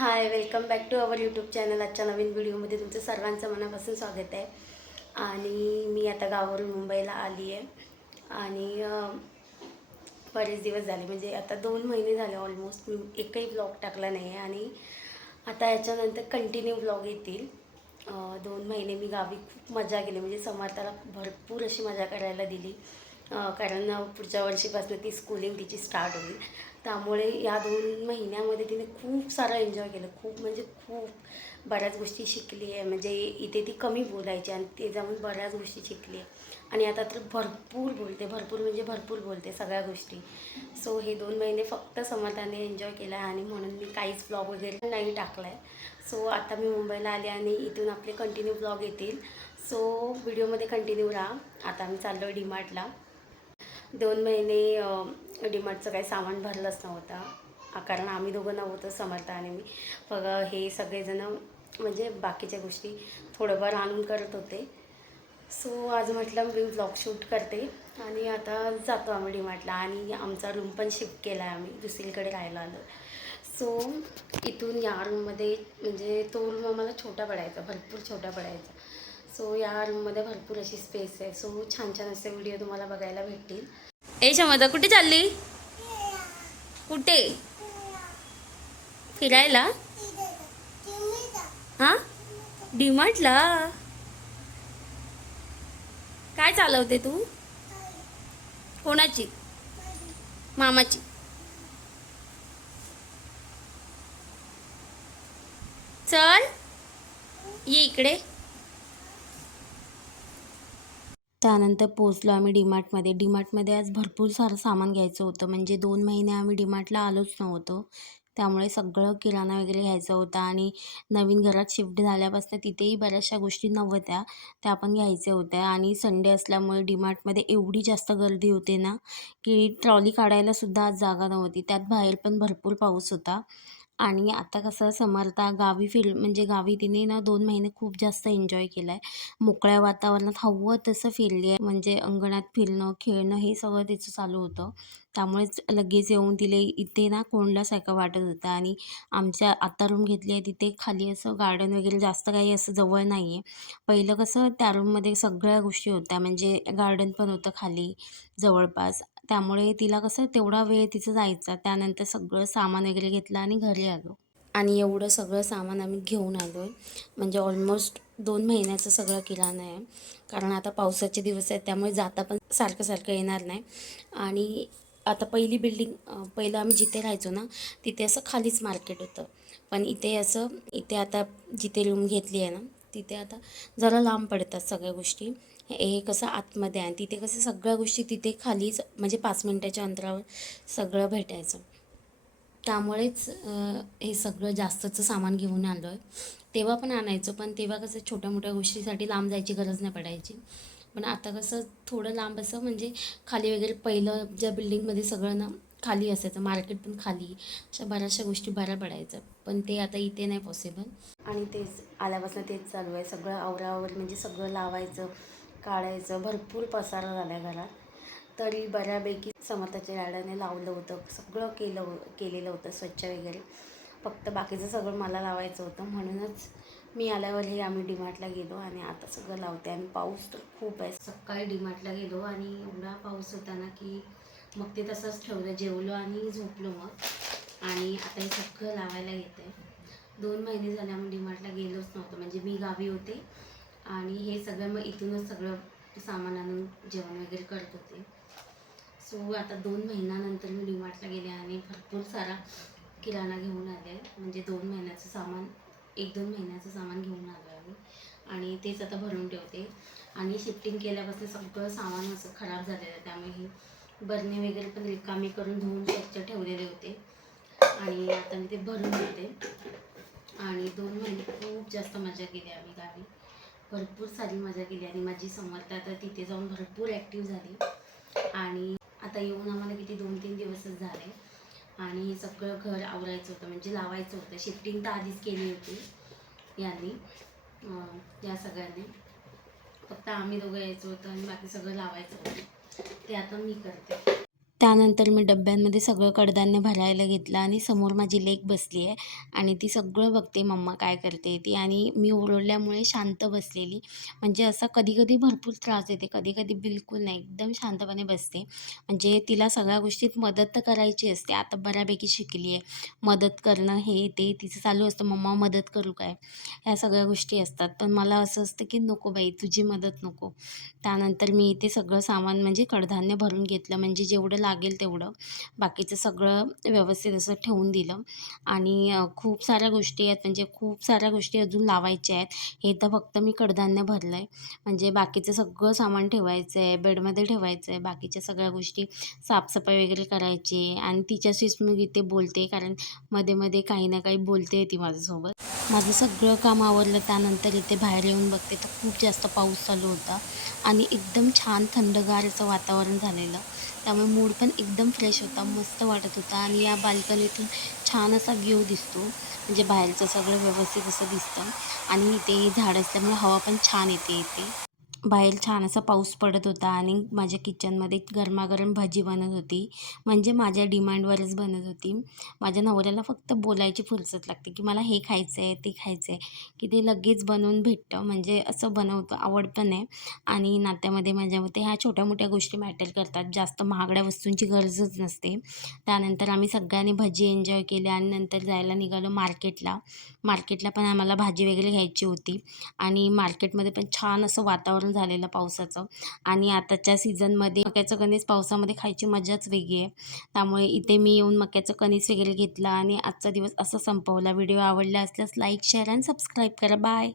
High, welcome back to our YouTube channel. आजच्या नवीन व्हिडिओमध्ये तुमचं सर्वांचं मनापासून स्वागत आहे. आणि मी आता गावावरून मुंबईला आली आहे आणि बरेच दिवस झाले, म्हणजे आता 2 महिने झाले ऑलमोस्ट मी एकही ब्लॉग टाकला नाही आहे. आणि आता याच्यानंतर कंटिन्यू ब्लॉग येतील. 2 महिने मी गावी खूप मजा केली, म्हणजे समर्थाला भरपूर अशी मजा करायला दिली. कारण पुढच्या वर्षीपासून ती स्कूलिंग तिची स्टार्ट होईल. त्यामुळे या 2 महिन्यामध्ये तिने खूप सारं एन्जॉय केलं. खूप म्हणजे खूप बऱ्याच गोष्टी शिकली आहे. म्हणजे इथे ती कमी बोलायची आणि ते जाऊन बऱ्याच गोष्टी शिकली आहे. आणि आता तर भरपूर बोलते, भरपूर म्हणजे भरपूर बोलते सगळ्या गोष्टी. सो हे 2 महिने फक्त समर्थाने एन्जॉय केला आहे आणि म्हणून मी काहीच ब्लॉग वगैरे नाही टाकला आहे. सो आता मी मुंबईला आले आणि इथून आपले कंटिन्यू ब्लॉग येतील. सो व्हिडिओमध्ये कंटिन्यू राहा. आता आम्ही चाललो आहे डीमार्टला. 2 महिने डीमार्टचं काही सामान भरलंच नव्हतं. कारण आम्ही दोघं नव्हतो, समर्थ आणि मी. मग हे सगळेजणं म्हणजे बाकीच्या गोष्टी थोडंफार आणून करत होते. सो आज म्हटलं मी ब्लॉग शूट करते आणि आता जातो आम्ही डीमार्टला. आणि आमचा रूम पण शिफ्ट केला आहे, आम्ही दुसरीकडे राहायला आलो. सो इथून या रूममध्ये, म्हणजे तो रूम आम्हाला छोटा पडायचा, भरपूर छोटा पडायचा. सो या रूममध्ये भरपूर अशी स्पेस आहे. सो छान छान असे व्हिडिओ तुम्हाला बघायला भेटतील. ए शमदा, कुठे चालली? कुठे फिरायला? हां, डीमार्टला. काय चालवते तू? कोणाची? मामाची. चल ये इकडे. त्यानंतर पोचलो आम्ही डीमार्टमध्ये. डीमार्टमध्ये आज भरपूर सारं सामान घ्यायचं होतं, म्हणजे 2 महिने आम्ही डीमार्टला आलोच नव्हतो. त्यामुळे सगळं किराणा वगैरे घ्यायचा होता. आणि नवीन घरात शिफ्ट झाल्यापासून तिथेही बऱ्याचशा गोष्टी नव्हत्या, त्या पण घ्यायच्या होत्या. आणि संडे असल्यामुळे डीमार्टमध्ये एवढी जास्त गर्दी होते ना, की ट्रॉली काढायलासुद्धा आज जागा नव्हती. त्यात बाहेर पण भरपूर पाऊस होता. आणि आता कसं समर्था गावी म्हणजे गावी तिने ना 2 महिने खूप जास्त एन्जॉय केला आहे. मोकळ्या वातावरणात हवं तसं फिरली आहे. म्हणजे अंगणात फिरणं, खेळणं हे सगळं तिचं चालू होतं. त्यामुळेच लगेच येऊन तिला इथे ना कोंडल्यासारखं वाटत होतं. आणि आमच्या आता रूम घेतली आहे तिथे खाली असं गार्डन वगैरे जास्त काही असं जवळ नाही आहे. पहिलं कसं त्या रूममध्ये सगळ्या गोष्टी होत्या, म्हणजे गार्डन पण होतं खाली जवळपास. त्यामुळे तिला कसं तेवढा वेळ तिचं जायचा. त्यानंतर सगळं सामान वगैरे घेतलं आणि घरी आलो. आणि एवढं सगळं सामान आम्ही घेऊन आलो आहे, म्हणजे ऑलमोस्ट 2 महिन्याचं सगळं किराणा आहे. कारण आता पावसाचे दिवस आहेत, त्यामुळे जाता पण सारखं सारखं येणार नाही. आणि आता पहिली बिल्डिंग, पहिलं आम्ही जिथे राहायचो ना, तिथे असं खालीच मार्केट होतं. पण इथे आता जिथे रूम घेतली आहे ना, तिथे आता जरा लांब पडतात सगळ्या गोष्टी. हे कसं आतमध्ये आहे, तिथे कसं सगळ्या गोष्टी तिथे खालीच, म्हणजे 5 मिनिटाच्या अंतरावर सगळं भेटायचं. त्यामुळेच हे सगळं जास्तचं सामान घेऊन आलो आहे. तेव्हा पण आणायचो, पण तेव्हा कसं छोट्या मोठ्या गोष्टीसाठी लांब जायची गरज नाही पडायची. पण आता कसं थोडं लांब असं, म्हणजे खाली वगैरे पहिलं ज्या बिल्डिंगमध्ये सगळं ना खाली असायचं, मार्केट पण खाली, अशा बऱ्याचशा गोष्टी बऱ्या पडायच्या. पण ते आता इथे नाही पॉसिबल. आणि तेच आल्यापासून तेच चालू आहे, सगळं आवरावर, म्हणजे सगळं लावायचं, काढायचं. भरपूर पसारा झाला आहे घरात. तरी बऱ्यापैकी समर्थाच्या डॅडाने लावलं होतं, सगळं केलेलं होतं स्वच्छ वगैरे. फक्त बाकीचं सगळं मला लावायचं होतं. म्हणूनच मी आल्यावरही आम्ही डीमार्टला गेलो आणि आता सगळं लावते. आणि पाऊस तर खूप आहे. सकाळी डीमार्टला गेलो आणि एवढा पाऊस होता ना, की मग ते तसंच ठेवलं, जेवलो आणि झोपलो मग. आणि आता हे सगळं लावायला येते. 2 महिने झाले आम्ही डीमार्टला गेलोच नव्हतो, म्हणजे मी गावी होते आणि हे सगळं मग इथूनच सगळं सामान आणून जेवण वगैरे करत होते. सो आता 2 महिन्यानंतर मी डीमार्टला गेले आणि भरपूर सारा किराणा घेऊन आले. म्हणजे 2 महिन्याचं सामान, 1-2 महिन्याचं सामान घेऊन आलो आहे मी. आणि तेच आता भरून ठेवते. आणि शिफ्टिंग केल्यापासून सगळं सामान असं खराब झालेलं आहे, त्यामुळे हे बरणी वगैरे पण रिकामी करून धुवून स्वच्छ ठेवलेले होते. आणि आता मी ते भरून देते. आणि 2 महिने खूप जास्त मजा केली आम्ही गावी, भरपूर सारी मजा केली. आणि माझी समर्थ आता तिथे जाऊन भरपूर ॲक्टिव्ह झाली. आणि आता येऊन आम्हाला किती 2-3 दिवसच झाले. आणि हे सगळं घर आवरायचं होतं, म्हणजे लावायचं होतं. शिफ्टिंग तर आधीच केली होती यांनी, या सगळ्यांनी. फक्त आम्ही दोघं यायचं होतं आणि बाकी सगळं लावायचं होतं, ते आता मी करते. त्यानंतर मी डब्यांमध्ये सगळं कडधान्य भरायला घेतलं आणि समोर माझी लेक बसली आहे आणि ती सगळं बघते मम्मा काय करते ती आणि मी ओरडल्यामुळे शांत बसलेली. म्हणजे असा कधी-कधी भरपूर त्रास देते, कधी-कधी बिलकुल नाही. एकदम शांतपणे बसते. म्हणजे तिला सगळ्या गोष्टीत मदत तर करायची असते. आता बऱ्यापैकी शिकली आहे. मदत करणं हे ते तिचं चालू असतं, "मम्मा मदत करू काय?" ह्या सगळ्या गोष्टी असतात. पण मला असं असतं की "नको बाई, तुझी मदत नको." त्यानंतर मी इथे सगळं सामान म्हणजे कडधान्य भरून घेतलं म्हणजे जेवढं लागेल तेवढं. बाकीचं सगळं व्यवस्थित असं ठेवून दिलं आणि खूप साऱ्या गोष्टी आहेत म्हणजे खूप साऱ्या गोष्टी अजून लावायच्या आहेत. हे तर फक्त मी कडधान्य भरलं आहे. म्हणजे बाकीचं सगळं सामान ठेवायचं आहे, बेडमध्ये ठेवायचं आहे. बाकीच्या सगळ्या गोष्टी साफसफाई वगैरे करायची आहे आणि तिच्याशीच मी इथे बोलते कारण मध्ये-मध्ये काही ना काही बोलते ती माझ्यासोबत. माझं सगळं काम आवरलं त्यानंतर इथे बाहेर येऊन बघते तर खूप जास्त पाऊस चालू होता आणि एकदम छान थंडगार असं वातावरण झालेलं. त्यामुळे मूड पण एकदम फ्रेश होता, मस्त वाटत होता आणि या बाल्कनीतून छान असा व्ह्यू दिसतो. म्हणजे बाहेरचं सगळं व्यवस्थित असं दिसतं आणि इथे झाड असल्यामुळे हवा पण छान येते इथे. बाहेर छान असा पाऊस पडत होता आणि माझ्या किचनमध्ये गरमागरम भजी बनत होती. म्हणजे माझ्या डिमांडवरच बनत होती. माझ्या नवऱ्याला फक्त बोलायची फुरसत लागते, की मला हे खायचं आहे, ते खायचं आहे, की ते लगेच बनवून भेटतं. म्हणजे असं बनवतो, आवड पण आहे आणि नात्यामध्ये माझ्या मते ह्या छोट्या-मोठ्या गोष्टी मॅटर करतात. जास्त महागड्या वस्तूंची गरजच नसते. त्यानंतर आम्ही सगळ्यांनी भजी एन्जॉय केली आणि नंतर जायला निघालो मार्केटला. मार्केटला पण आम्हाला भाजी वगैरे घ्यायची होती आणि मार्केटमध्ये पण छान असं वातावरण झालेलं पावसाचं आणि आताच्या सीझनमध्ये मक्याचं कणीस पावसामध्ये खायची मजाच वेगळी आहे. त्यामुळे इथे मी येऊन मक्याचं कणीस वगैरे घेतलं आणि आजचा दिवस असा संपवला. व्हिडिओ आवडला असल्यास लाईक, शेअर आणि सबस्क्राईब करा. बाय.